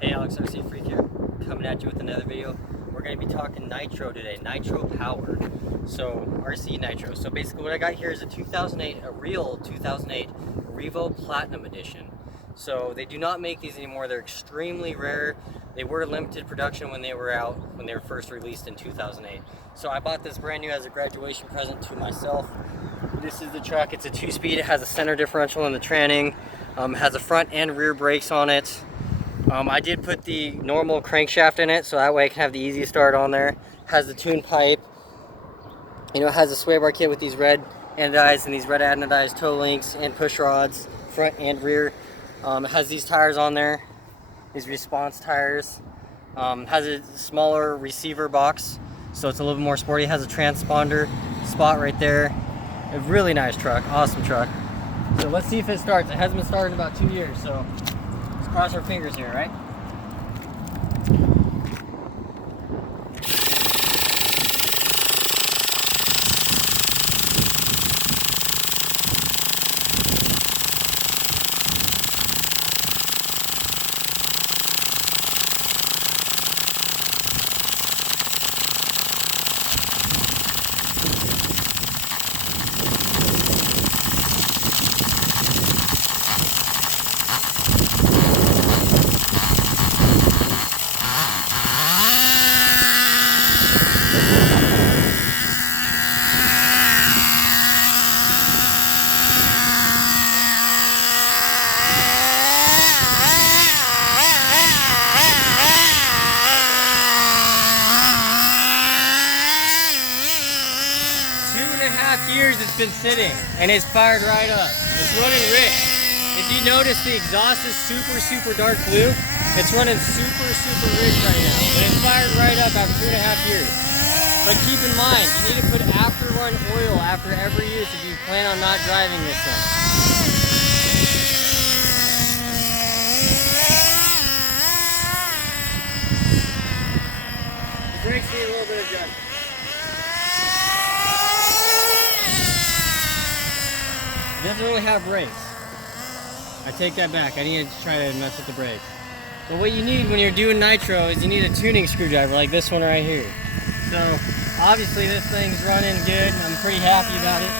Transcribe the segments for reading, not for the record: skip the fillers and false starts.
Hey, Alex, RC Freak here, coming at you with another video. We're going to be talking nitro today, nitro power. So, RC nitro. So basically what I got here is a real 2008 Revo Platinum edition. So they do not make these anymore. They're extremely rare. They were limited production when they were first released in 2008. So I bought this brand new as a graduation present to myself. This is the truck. It's a 2-speed. It has a center differential in the tranning. Has a front and rear brakes on it. I did put the normal crankshaft in it, so that way I can have the easy start on there. Has the tune pipe. You know, it has a sway bar kit with these red anodized and these red anodized toe links and push rods, front and rear. It has these tires on there, these response tires. Has a smaller receiver box, so it's a little bit more sporty. It has a transponder spot right there. A really nice truck, awesome truck. So let's see if it starts. It hasn't been started in about 2 years, so let's cross our fingers here, right? Years it's been sitting and it's fired right up. It's running rich. If you notice, the exhaust is super dark blue. It's running super rich right now, but it's fired right up after 2.5 years. But keep in mind, you need to put after run oil after every use if you plan on not driving this thing. The brakes need a little bit of adjustment. It doesn't really have brakes. I take that back. I need to try to mess with the brakes. But what you need when you're doing nitro is you need a tuning screwdriver like this one right here. So obviously this thing's running good. I'm pretty happy about it.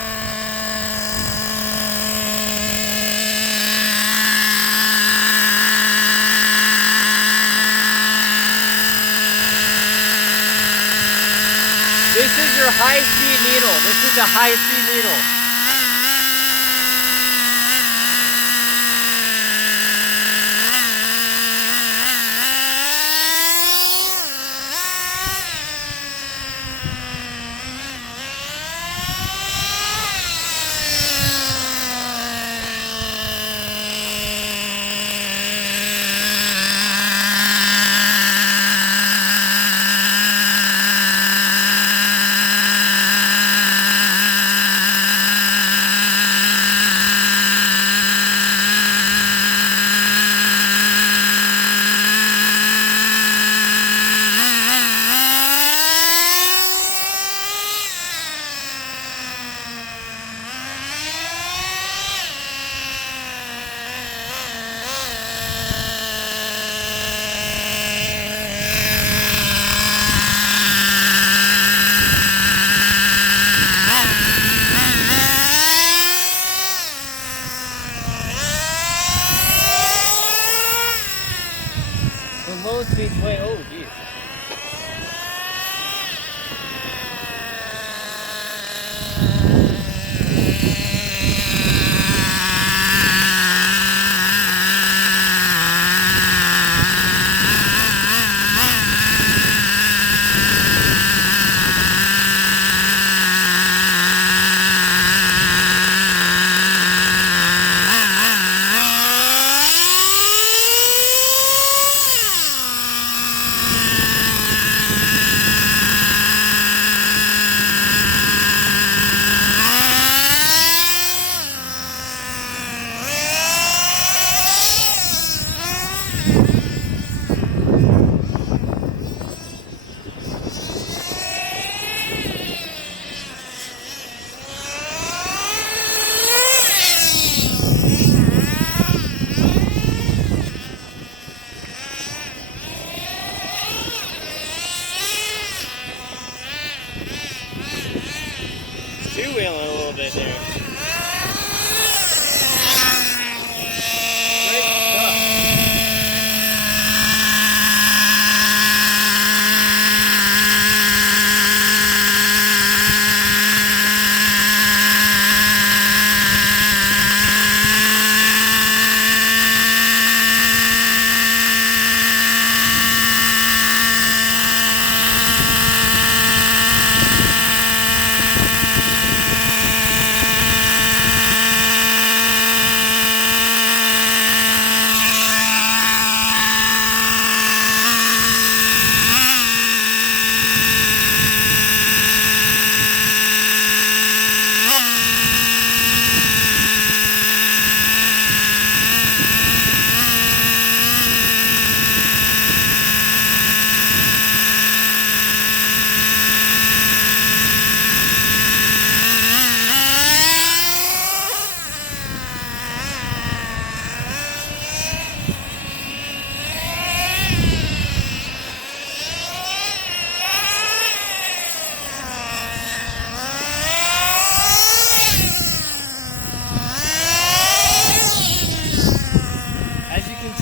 This is your high-speed needle. This is a high-speed needle. Low speed way, oh geez.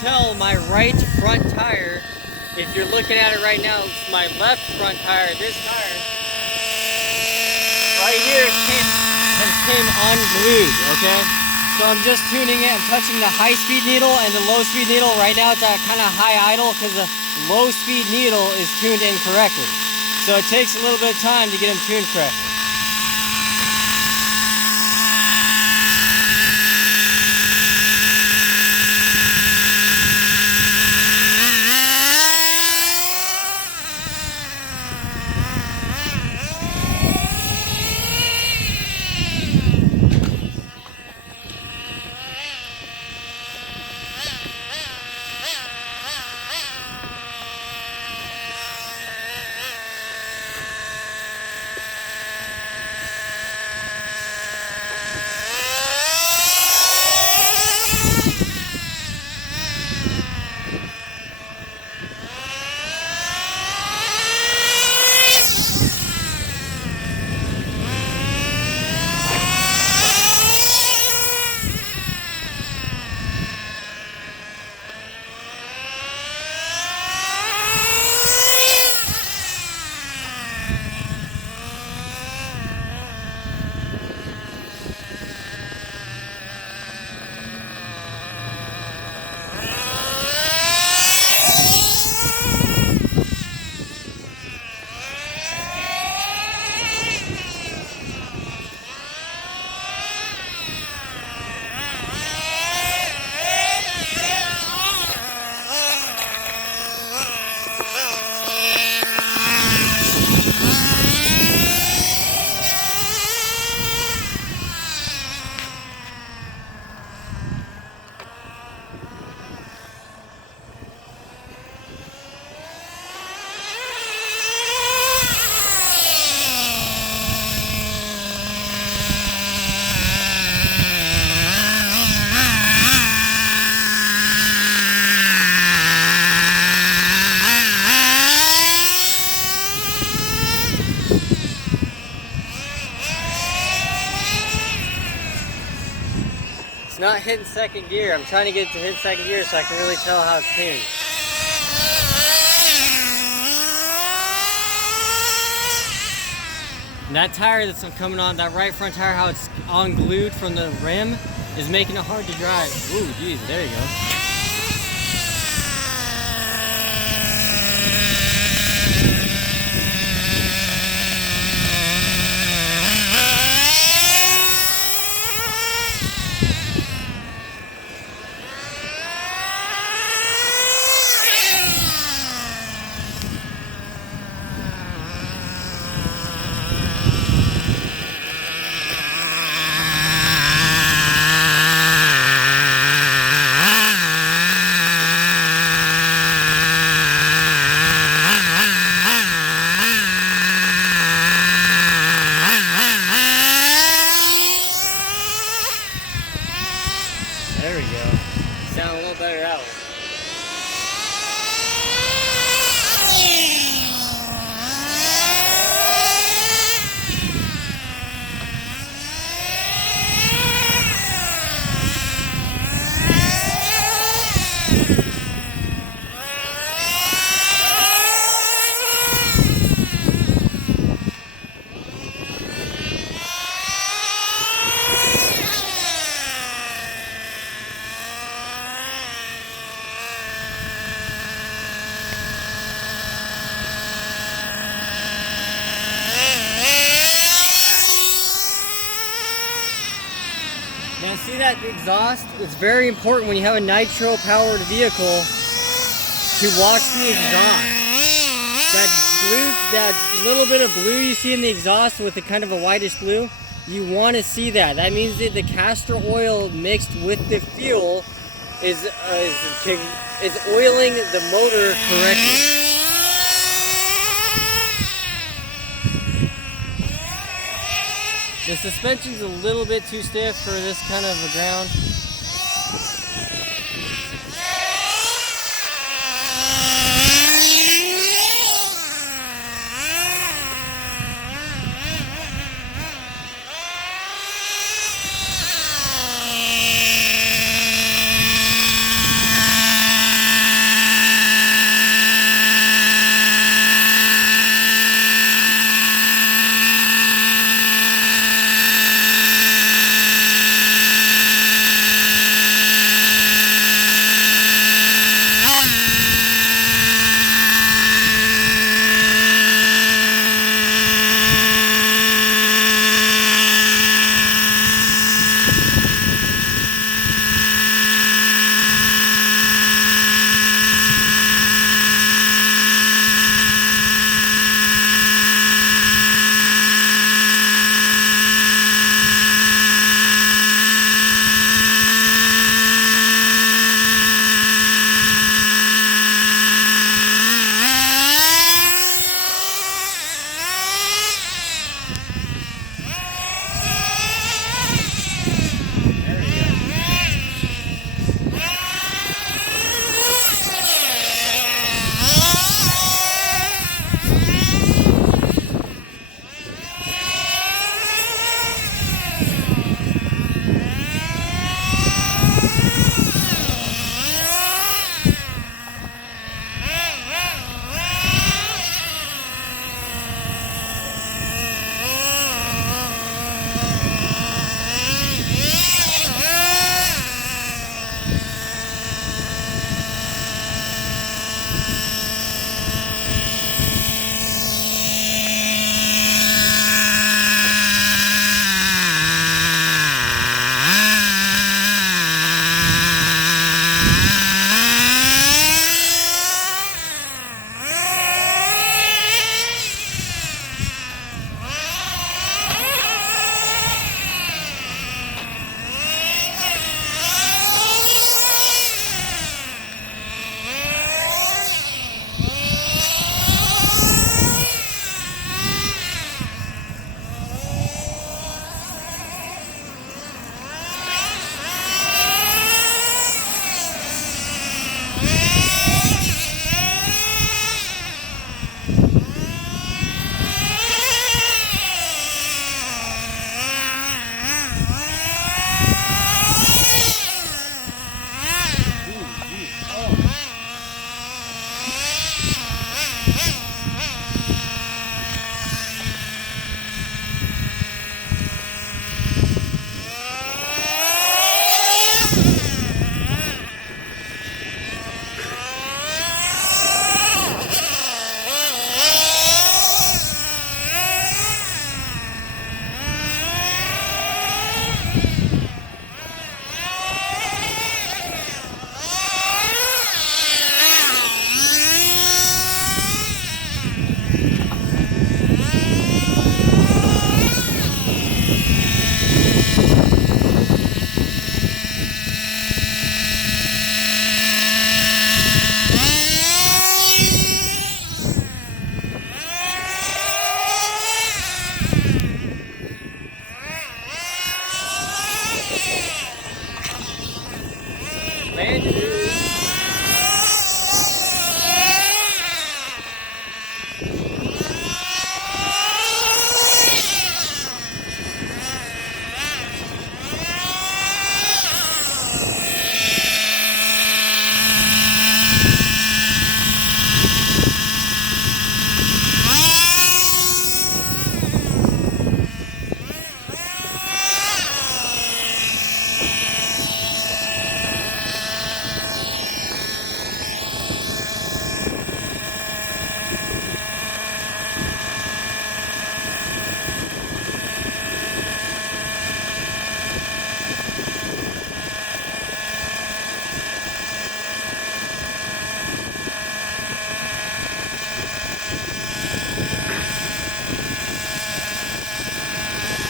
tell my right front tire, if you're looking at it right now, it's my left front tire. This tire right here came unglued, okay? So I'm just tuning it. I'm touching the high-speed needle and the low-speed needle. Right now it's at kind of high idle because the low-speed needle is tuned incorrectly. So it takes a little bit of time to get them tuned correctly. It's not hitting second gear. I'm trying to get it to hit second gear so I can really tell how it's tuned. And that tire that's coming on, that right front tire, how it's unglued from the rim, is making it hard to drive. Ooh, geez, there you go. There we go. Sound a little better out. Now see that exhaust? It's very important when you have a nitro powered vehicle to watch the exhaust. That little bit of blue you see in the exhaust with the kind of a whitish blue, you want to see that. That means that the castor oil mixed with the fuel is oiling the motor correctly. The suspension's a little bit too stiff for this kind of a ground.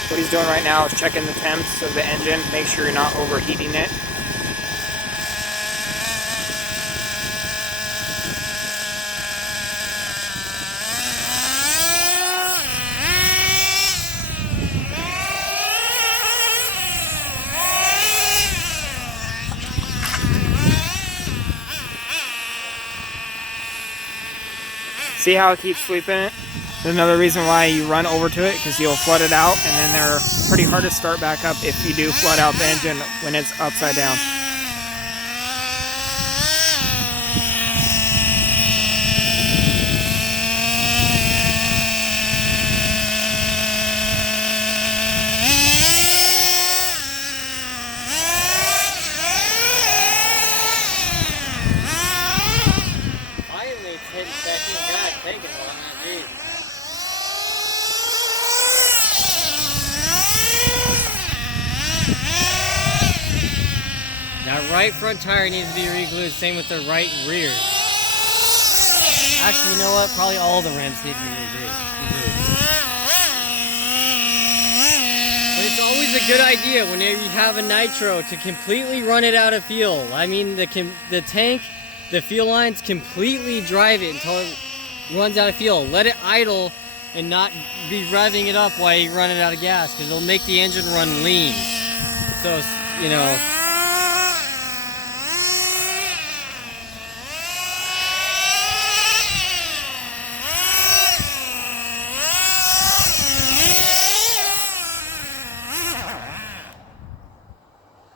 What he's doing right now is checking the temps of the engine, make sure you're not overheating it. See how it keeps sweeping it? There's another reason why you run over to it, because you'll flood it out, and then they're pretty hard to start back up if you do flood out the engine when it's upside down. Finally, 10 seconds. God, take it long, geez. That right front tire needs to be re-glued, same with the right rear. Actually, you know what? Probably all the rims need to be re-glued. But it's always a good idea whenever you have a nitro to completely run it out of fuel. I mean, the tank, the fuel lines completely drive it until it runs out of fuel. Let it idle and not be revving it up while you run it out of gas, because it'll make the engine run lean. So, you know.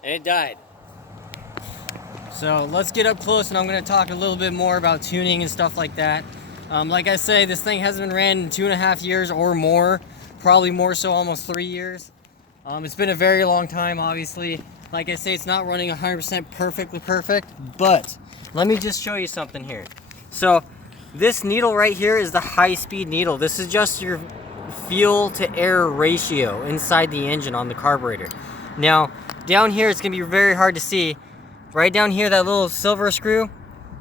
And it died. So let's get up close, and I'm going to talk a little bit more about tuning and stuff like that. Like I say, this thing hasn't been ran in 2.5 years or more, probably more so, almost 3 years. It's been a very long time, obviously. Like I say, it's not running 100% perfectly perfect, but let me just show you something here. So this needle right here is the high-speed needle. This is just your fuel to air ratio inside the engine on the carburetor. Now, down here it's going to be very hard to see, right down here, that little silver screw,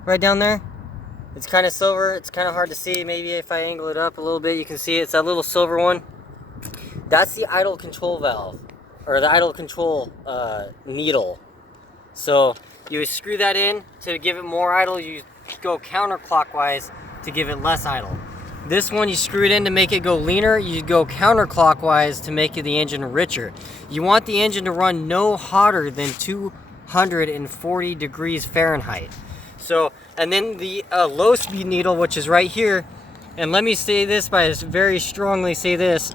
right down there. It's kind of silver. It's kind of hard to see. Maybe if I angle it up a little bit, you can see it. It's that little silver one. That's the idle control valve, or the idle control needle. So you screw that in to give it more idle. You go counterclockwise to give it less idle. This one, you screw it in to make it go leaner. You go counterclockwise to make the engine richer. You want the engine to run no hotter than 240 degrees Fahrenheit. So, and then the low speed needle, which is right here, and let me say this by very strongly say this.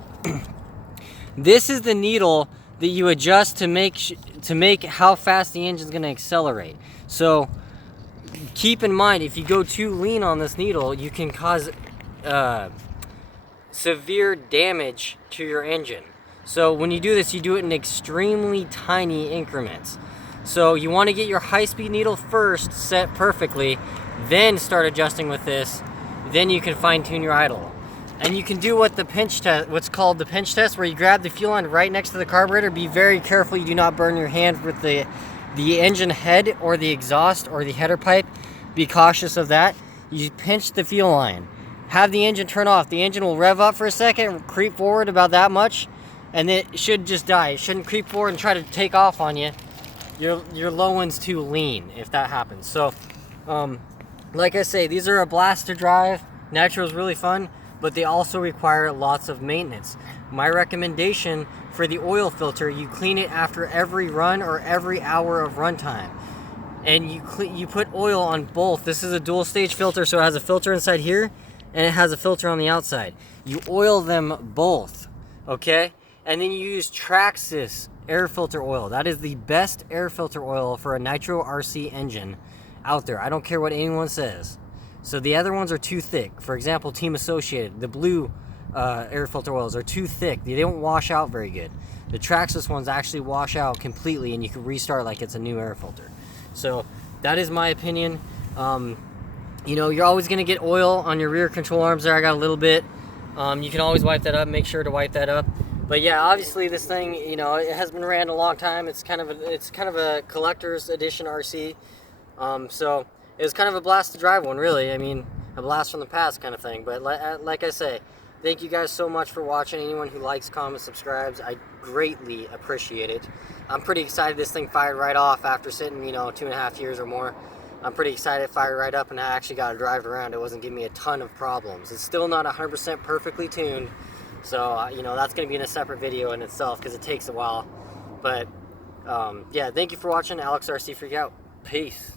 This is the needle that you adjust to make how fast the engine's going to accelerate. So keep in mind, if you go too lean on this needle, you can cause severe damage to your engine. So when you do this, you do it in extremely tiny increments. So you want to get your high-speed needle first set perfectly, then start adjusting with this. Then you can fine-tune your idle. And you can do what the pinch test, what's called the pinch test, where you grab the fuel line right next to the carburetor. Be very careful you do not burn your hand with the engine head or the exhaust or the header pipe. Be cautious of that. You pinch the fuel line. Have the engine turn off. The engine will rev up for a second, creep forward about that much, and it should just die. It shouldn't creep forward and try to take off on you. Your low one's too lean if that happens. So, like I say, these are a blast to drive. Nitro's really fun, but they also require lots of maintenance. My recommendation for the oil filter, you clean it after every run or every hour of runtime. And you put oil on both. This is a dual stage filter, so it has a filter inside here and it has a filter on the outside. You oil them both, okay? And then you use Traxxas air filter oil. That is the best air filter oil for a nitro RC engine out there. I don't care what anyone says. So the other ones are too thick. For example, Team Associated, the blue air filter oils are too thick. They don't wash out very good. The Traxxas ones actually wash out completely and you can restart like it's a new air filter. So that is my opinion. You know, you're always gonna get oil on your rear control arms there. I got a little bit. You can always wipe that up. Make sure to wipe that up. But yeah, obviously this thing, you know, it has been ran a long time. It's kind of a collector's edition RC. So it was kind of a blast to drive one, really. I mean, a blast from the past kind of thing. But like I say, thank you guys so much for watching. Anyone who likes, comments, subscribes, I greatly appreciate it. I'm pretty excited this thing fired right off after sitting, you know, 2.5 years or more. I'm pretty excited it fired right up and I actually got to drive around. It wasn't giving me a ton of problems. It's still not 100% perfectly tuned. So, you know, that's going to be in a separate video in itself because it takes a while. But, yeah, thank you for watching. Alex RC Freak out. Peace.